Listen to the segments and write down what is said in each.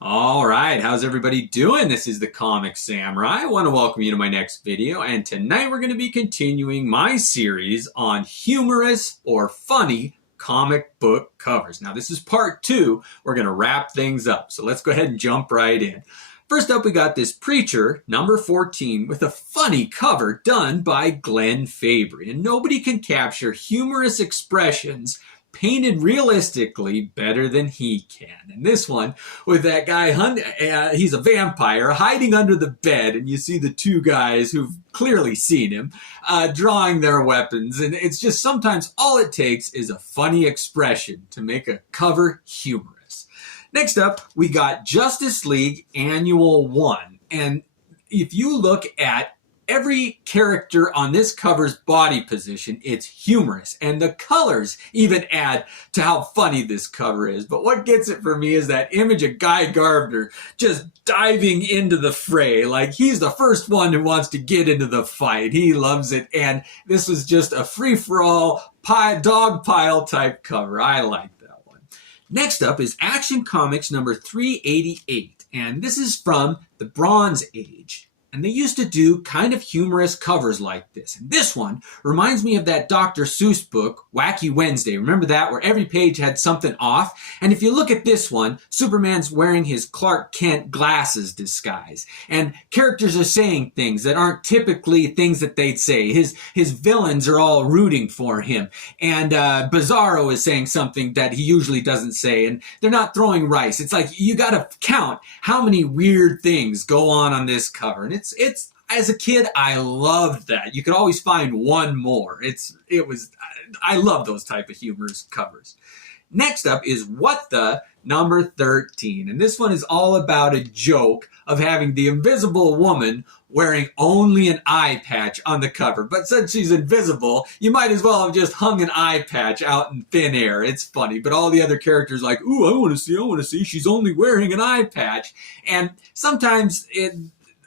All right, how's everybody doing? This is the Comic Samurai. I want to welcome you to my next video, and tonight we're going to be continuing my series on humorous or funny comic book covers. Now, this is part 2. We're going to wrap things up, so let's go ahead and jump right in. First up, we got this Preacher, number 14, with a funny cover done by Glenn Fabry. And nobody can capture humorous expressions painted realistically better than he can. And this one with that guy, he's a vampire hiding under the bed, and you see the two guys who've clearly seen him drawing their weapons. And it's just sometimes all it takes is a funny expression to make a cover humorous. Next up, we got Justice League Annual 1. And if you look at every character on this cover's body position, it's humorous. And the colors even add to how funny this cover is. But what gets it for me is that image of Guy Gardner just diving into the fray. Like he's the first one who wants to get into the fight. He loves it. And this was just a free-for-all dog pile type cover. I like that one. Next up is Action Comics number 388. And this is from the Bronze Age. And they used to do kind of humorous covers like this. And this one reminds me of that Dr. Seuss book, Wacky Wednesday. Remember that? Where every page had something off? And if you look at this one, Superman's wearing his Clark Kent glasses disguise. And characters are saying things that aren't typically things that they'd say. His villains are all rooting for him. And Bizarro is saying something that he usually doesn't say. And they're not throwing rice. It's like you got to count how many weird things go on this cover. And it's as a kid, I loved that. You could always find one more. I love those type of humorous covers. Next up is What the number 13. And this one is all about a joke of having the Invisible Woman wearing only an eye patch on the cover. But since she's invisible, you might as well have just hung an eye patch out in thin air. It's funny. But all the other characters are like, ooh, I want to see. She's only wearing an eye patch. And sometimes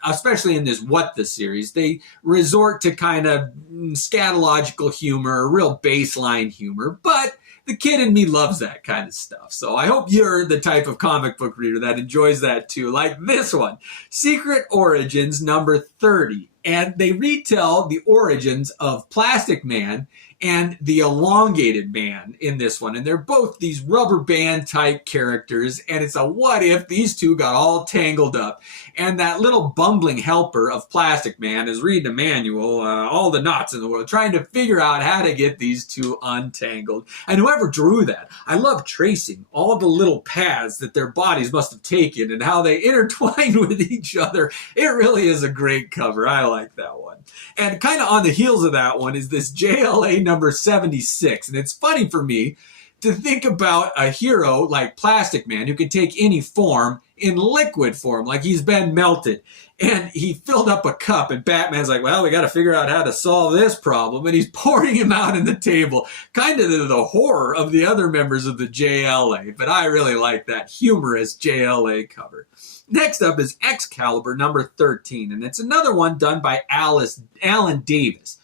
especially in this What the series, they resort to kind of scatological humor, real baseline humor, but the kid in me loves that kind of stuff. So I hope you're the type of comic book reader that enjoys that too, like this one, Secret Origins number 30. And they retell the origins of Plastic Man and the Elongated Man in this one. And they're both these rubber band type characters. And it's a what if these two got all tangled up. And that little bumbling helper of Plastic Man is reading a manual, all the knots in the world, trying to figure out how to get these two untangled. And whoever drew that, I love tracing all the little paths that their bodies must have taken and how they intertwine with each other. It really is a great cover. I like that one. And kind of on the heels of that one is this JLA number 76. And it's funny for me to think about a hero like Plastic Man who can take any form in liquid form, like he's been melted. And he filled up a cup, and Batman's like, well, we got to figure out how to solve this problem. And he's pouring him out on the table, kind of to the horror of the other members of the JLA. But I really like that humorous JLA cover. Next up is Excalibur number 13, and it's another one done by Alan Davis.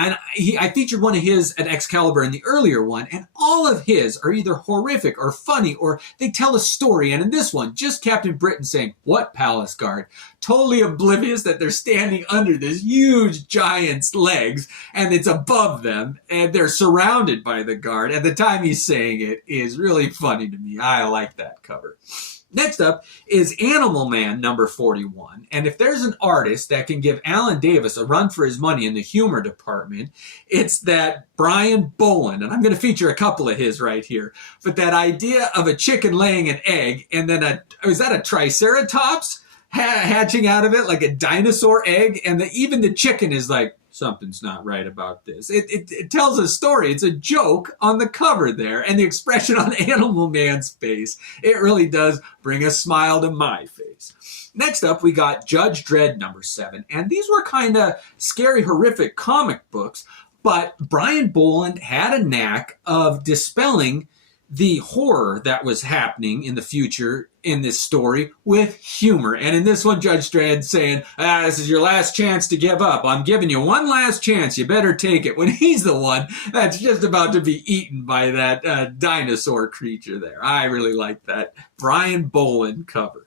And I featured one of his at Excalibur in the earlier one, and all of his are either horrific or funny, or they tell a story. And in this one, just Captain Britain saying, what palace guard? Totally oblivious that they're standing under this huge giant's legs, and it's above them, and they're surrounded by the guard. At the time he's saying it is really funny to me. I like that cover. Next up is Animal Man number 41. And if there's an artist that can give Alan Davis a run for his money in the humor department, it's that Brian Boland. And I'm going to feature a couple of his right here. But that idea of a chicken laying an egg and then is that a triceratops hatching out of it like a dinosaur egg? And even the chicken is like, something's not right about this. It tells a story. It's a joke on the cover there. And the expression on Animal Man's face, it really does bring a smile to my face. Next up, we got Judge Dredd number 7. And these were kind of scary, horrific comic books. But Brian Boland had a knack of dispelling the horror that was happening in the future in this story with humor. And in this one, Judge Strahd's saying, this is your last chance to give up. I'm giving you one last chance. You better take it. When he's the one that's just about to be eaten by that dinosaur creature there. I really like that Brian Bolland cover.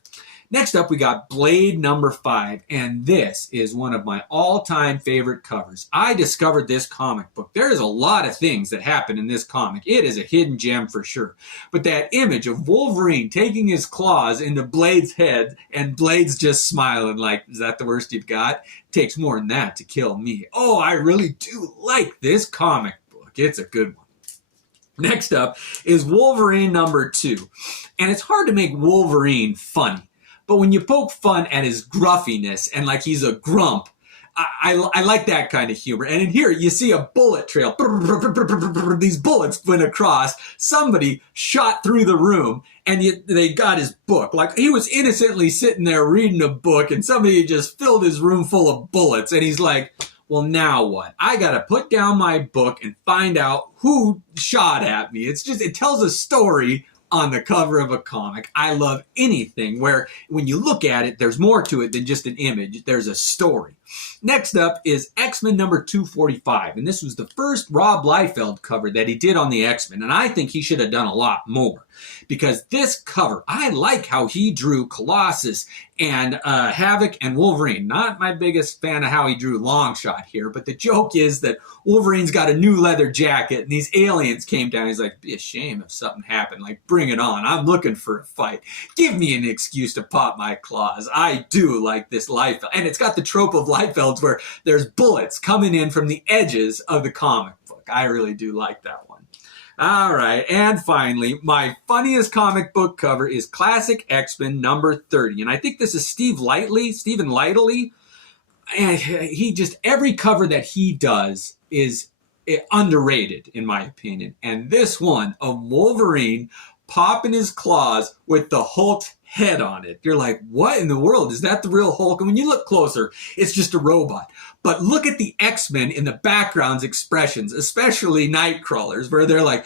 Next up, we got Blade number 5, and this is one of my all-time favorite covers. I discovered this comic book. There is a lot of things that happen in this comic. It is a hidden gem for sure. But that image of Wolverine taking his claws into Blade's head, and Blade's just smiling like, is that the worst you've got? It takes more than that to kill me. Oh, I really do like this comic book. It's a good one. Next up is Wolverine number 2. And it's hard to make Wolverine funny. But when you poke fun at his gruffiness and like he's a grump, I like that kind of humor. And in here, you see a bullet trail. These bullets went across. Somebody shot through the room, and they got his book. Like, he was innocently sitting there reading a book, and somebody just filled his room full of bullets. And he's like, well, now what? I got to put down my book and find out who shot at me. It tells a story on the cover of a comic. I love anything where when you look at it, there's more to it than just an image. There's a story. Next up is X-Men number 245. And this was the first Rob Liefeld cover that he did on the X-Men. And I think he should have done a lot more. Because this cover, I like how he drew Colossus and Havoc and Wolverine. Not my biggest fan of how he drew Longshot here, but the joke is that Wolverine's got a new leather jacket and these aliens came down. He's like, it'd be a shame if something happened. Like, bring it on. I'm looking for a fight. Give me an excuse to pop my claws. I do like this Liefeld. And it's got the trope of Liefeld's where there's bullets coming in from the edges of the comic book. I really do like that one. All right, and finally, my funniest comic book cover is Classic X-Men number 30. And I think this is Stephen Lightley. And he just, every cover that he does is underrated, in my opinion. And this one of Wolverine popping his claws with the Hulk's head on it. You're like, what in the world? Is that the real Hulk? And when you look closer, it's just a robot. But look at the X-Men in the background's expressions, especially Nightcrawler's, where they're like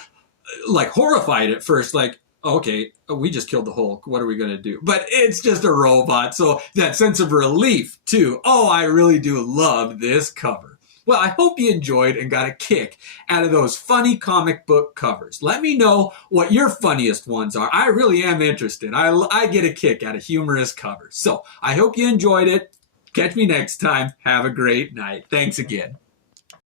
horrified at first, like, okay, we just killed the Hulk. What are we going to do? But it's just a robot. So that sense of relief, too. Oh, I really do love this cover. Well, I hope you enjoyed and got a kick out of those funny comic book covers. Let me know what your funniest ones are. I really am interested. I get a kick out of humorous covers. So I hope you enjoyed it. Catch me next time. Have a great night. Thanks again.